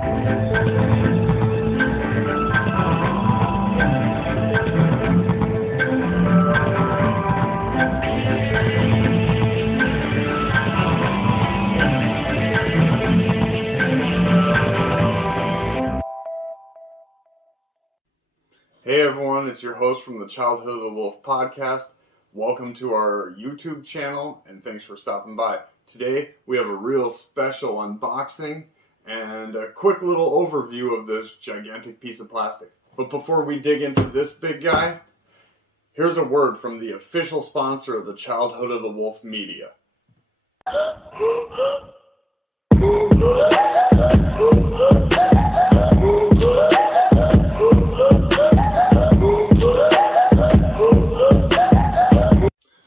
Hey everyone, it's your host from the Childhood of the Wolf podcast. Welcome to our YouTube channel and thanks for stopping by. Today we have a real special unboxing and a quick little overview of this gigantic piece of plastic. But before we dig into this big guy, here's a word from the official sponsor of the Childhood of the Wolf media.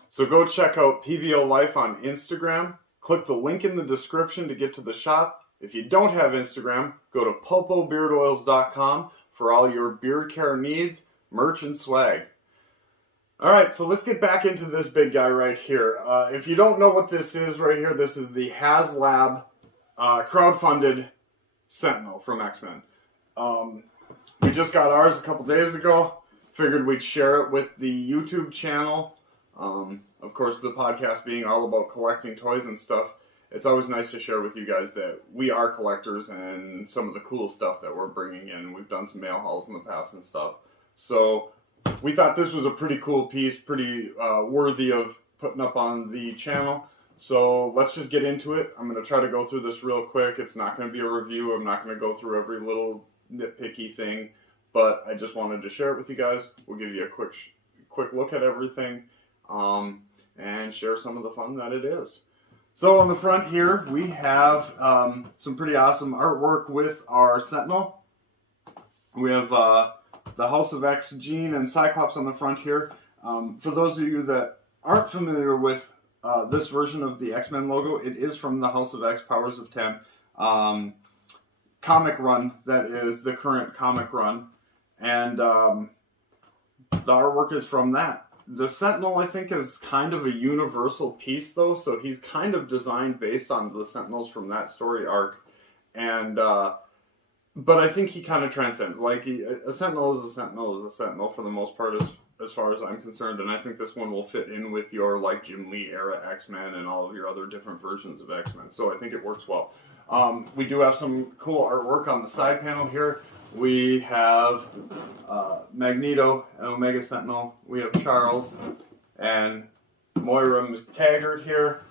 So go check out PBO Life on Instagram. Click the link in the description to get to the shop. If you don't have Instagram, go to pulpobeardoils.com for all your beard care needs, merch, and swag. Alright, so let's get back into this big guy right here. If you don't know what this is right here, this is the Haslab crowdfunded Sentinel from X-Men. We just got ours a couple days ago. Figured we'd share it with the YouTube channel. Of course, the podcast being all about collecting toys and stuff, it's always nice to share with you guys that we are collectors and some of the cool stuff that we're bringing in. We've done some mail hauls in the past and stuff. So we thought this was a pretty cool piece, pretty worthy of putting up on the channel. So let's just get into it. I'm going to try to go through this real quick. It's not going to be a review. I'm not going to go through every little nitpicky thing, but I just wanted to share it with you guys. We'll give you a quick look at everything. And share some of the fun that it is. So on the front here, we have some pretty awesome artwork with our Sentinel. We have the House of X Jean and Cyclops on the front here. For those of you that aren't familiar with this version of the X-Men logo, it is from the House of X Powers of 10 comic run. That is the current comic run. And the artwork is from that. The Sentinel, I think, is kind of a universal piece, though, so he's kind of designed based on the Sentinels from that story arc, and, but I think he kind of transcends. Like, a Sentinel is a Sentinel is a Sentinel for the most part, as far as I'm concerned, and I think this one will fit in with your, like, Jim Lee era X-Men and all of your other different versions of X-Men, so I think it works well. We do have some cool artwork on the side panel here. We have Magneto and Omega Sentinel. We have Charles and Moira McTaggart here.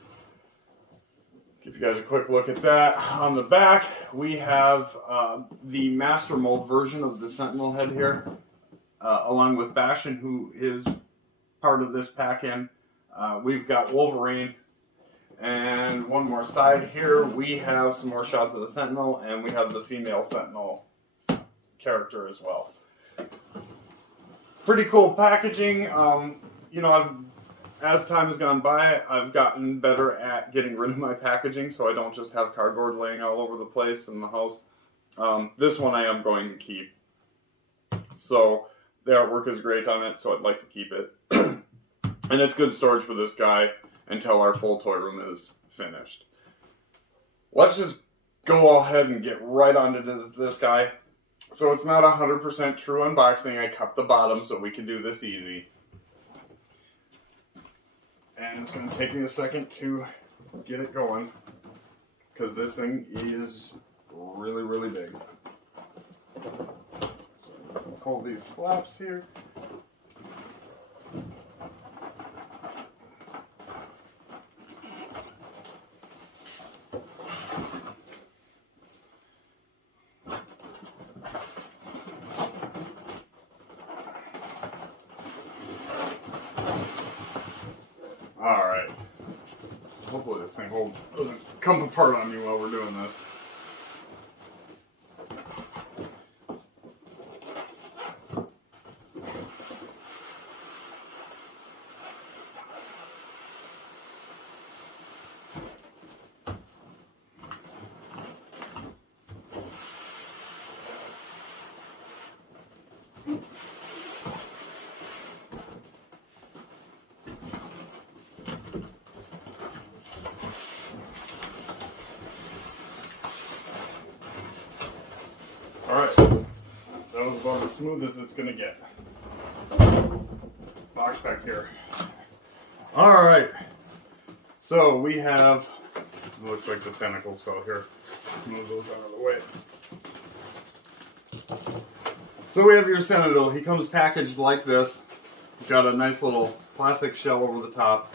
Give you guys a quick look at that. On the back, we have the Master Mold version of the Sentinel head here, along with Bastion, who is part of this pack-in. We've got Wolverine. And one more side here, we have some more shots of the Sentinel, and we have the female Sentinel character as well. Pretty cool packaging. You know, as time has gone by, I've gotten better at getting rid of my packaging, so I don't just have cardboard laying all over the place in the house. This one I am going to keep. So the artwork is great on it, so I'd like to keep it. And it's good storage for this guy until our full toy room is finished. Let's just go ahead and get right onto this guy. So it's not 100% true unboxing. I cut the bottom so we can do this easy. And it's going to take me a second to get it going, because this thing is really, really big. So I'm going to pull these flaps here. Alright. Hopefully this thing doesn't come apart on me while we're doing this. smooth as it's going to get. Box back here. Alright, so we have, it looks like the tentacles fell here. Let's move those out of the way. So we have your Sentinel. He comes packaged like this. Got a nice little plastic shell over the top.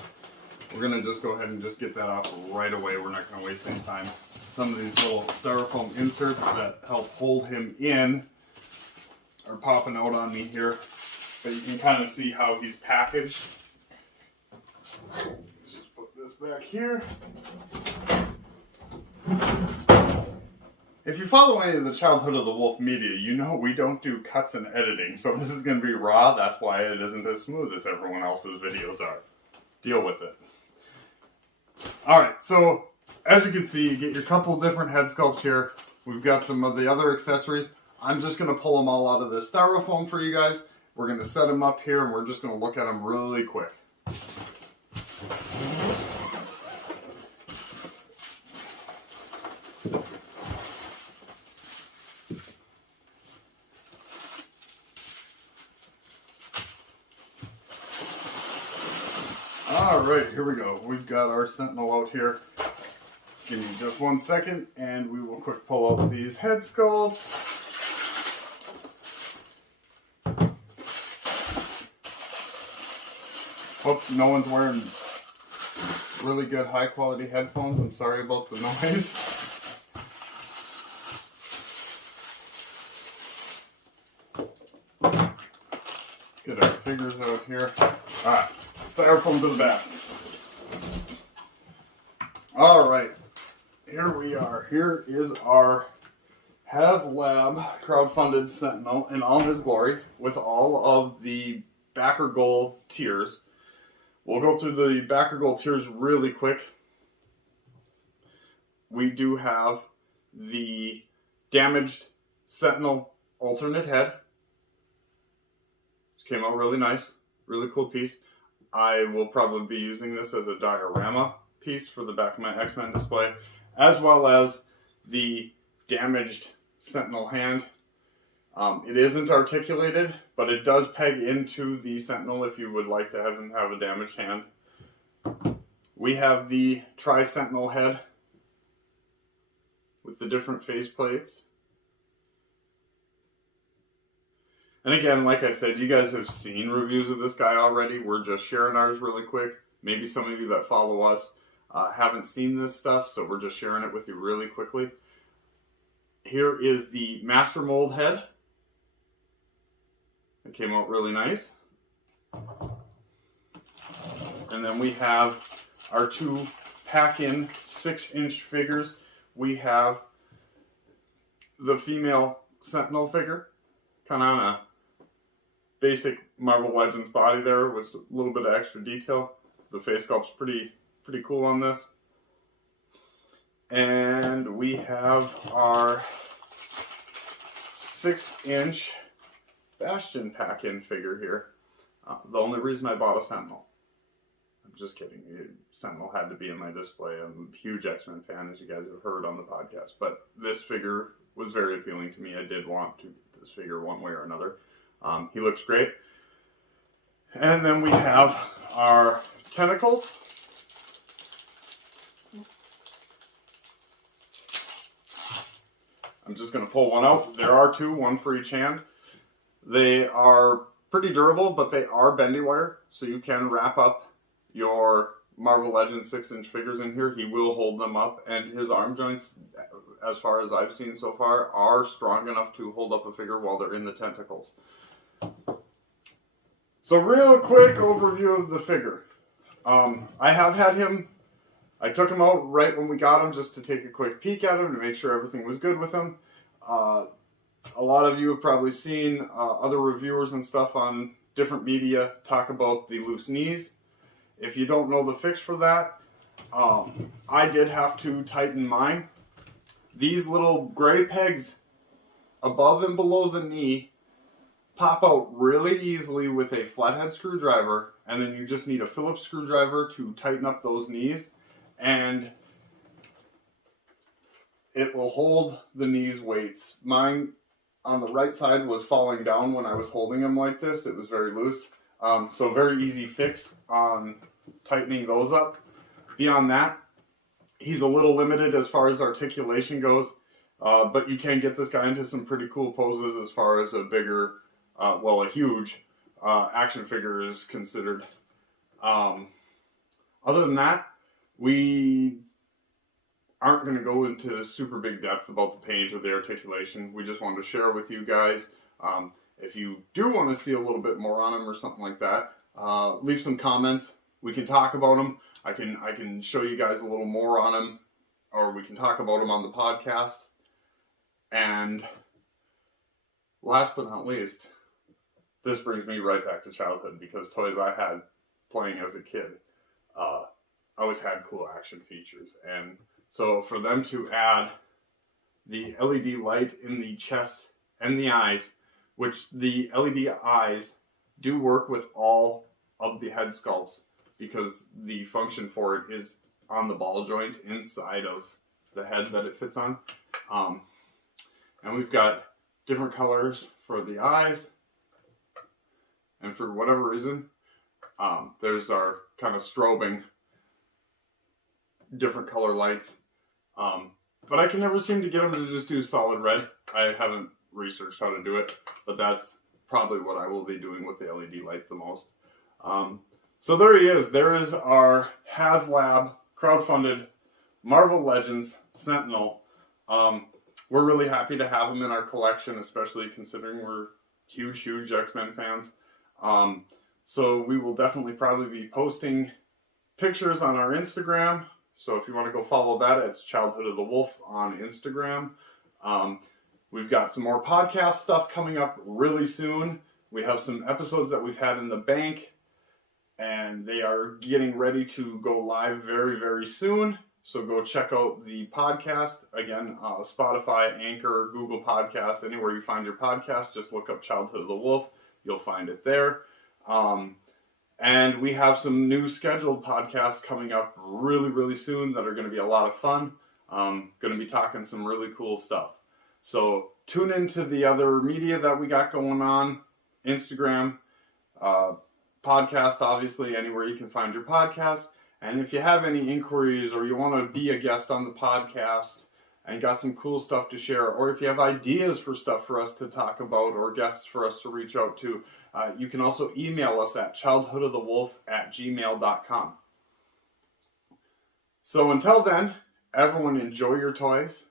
We're going to just go ahead and just get that off right away. We're not going to waste any time. Some of these little styrofoam inserts that help hold him in are popping out on me here. But you can kind of see how he's packaged. Let's just put this back here. If you follow any of the Childhood of the Wolf media, you know we don't do cuts and editing. So this is going to be raw. That's why it isn't as smooth as everyone else's videos are. Deal with it. Alright, so as you can see, you get your couple different head sculpts here. We've got some of the other accessories. I'm just going to pull them all out of this styrofoam for you guys. We're going to set them up here and we're just going to look at them really quick. Alright, here we go. We've got our Sentinel out here. Give me just 1 second and we will quick pull out these head sculpts. Hope no one's wearing really good high quality headphones. I'm sorry about the noise. Get our figures out here. Alright, styrofoam to the back. Alright, here we are. Here is our Haslab crowdfunded Sentinel in all his glory with all of the backer goal tiers. We'll go through the backer goal tiers really quick. We do have the damaged Sentinel alternate head. This came out really nice. Really cool piece. I will probably be using this as a diorama piece for the back of my X-Men display, as well as the damaged Sentinel hand. It isn't articulated, but it does peg into the Sentinel if you would like to have him have a damaged hand. We have the Tri-Sentinel head with the different face plates. And again, like I said, you guys have seen reviews of this guy already. We're just sharing ours really quick. Maybe some of you that follow us haven't seen this stuff, so we're just sharing it with you really quickly. Here is the Master Mold head. It came out really nice. And then we have our two pack-in 6-inch figures. We have the female Sentinel figure, kind of on a basic Marvel Legends body there with a little bit of extra detail. The face sculpt's pretty cool on this. And we have our 6-inch Bastion pack-in figure here. The only reason I bought a Sentinel. I'm just kidding. Sentinel had to be in my display. I'm a huge X-Men fan, as you guys have heard on the podcast. But this figure was very appealing to me. I did want to get this figure one way or another. He looks great. And then we have our tentacles. I'm just going to pull one out. There are two, one for each hand. They are pretty durable, but they are bendy wire, so you can wrap up your Marvel Legends 6-inch figures in here. He will hold them up, and his arm joints, as far as I've seen so far, are strong enough to hold up a figure while they're in the tentacles. So real quick overview of the figure. I have had him, I took him out right when we got him just to take a quick peek at him to make sure everything was good with him. A lot of you have probably seen other reviewers and stuff on different media talk about the loose knees. If you don't know the fix for that, I did have to tighten mine. These little gray pegs above and below the knee pop out really easily with a flathead screwdriver, and then you just need a Phillips screwdriver to tighten up those knees, and it will hold the knees weights. Mine, on the right side was falling down when I was holding him like this. It was very loose. So very easy fix on tightening those up. Beyond that, he's a little limited as far as articulation goes, but you can get this guy into some pretty cool poses as far as a bigger, a huge action figure is considered. Other than that, we aren't going to go into super big depth about the paint or the articulation. We just wanted to share with you guys. If you do want to see a little bit more on them or something like that, leave some comments. We can talk about them. I can show you guys a little more on them, or we can talk about them on the podcast. And last but not least, this brings me right back to childhood, because toys I had playing as a kid always had cool action features. And so for them to add the LED light in the chest and the eyes, which the LED eyes do work with all of the head sculpts, because the function for it is on the ball joint inside of the head that it fits on. And we've got different colors for the eyes. And for whatever reason, there's our kind of strobing different color lights. But I can never seem to get them to just do solid red. I haven't researched how to do it, but that's probably what I will be doing with the LED light the most. So there he is. There is our Haslab crowdfunded Marvel Legends Sentinel. We're really happy to have him in our collection, especially considering we're huge X-Men fans. So we will definitely probably be posting pictures on our Instagram. So if you want to go follow that, it's Childhood of the Wolf on Instagram. We've got some more podcast stuff coming up really soon. We have some episodes that we've had in the bank, and they are getting ready to go live very soon. So go check out the podcast. Again, Spotify, Anchor, Google Podcasts, anywhere you find your podcast, just look up Childhood of the Wolf. You'll find it there. And we have some new scheduled podcasts coming up really soon that are going to be a lot of fun. Going to be talking some really cool stuff. So tune into the other media that we got going on. Instagram, podcast, obviously, anywhere you can find your podcast. And if you have any inquiries, or you want to be a guest on the podcast and got some cool stuff to share, or if you have ideas for stuff for us to talk about or guests for us to reach out to, you can also email us at childhoodofthewolf@gmail.com. So until then, everyone enjoy your toys,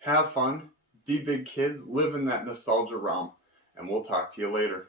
have fun, be big kids, live in that nostalgia realm, and we'll talk to you later.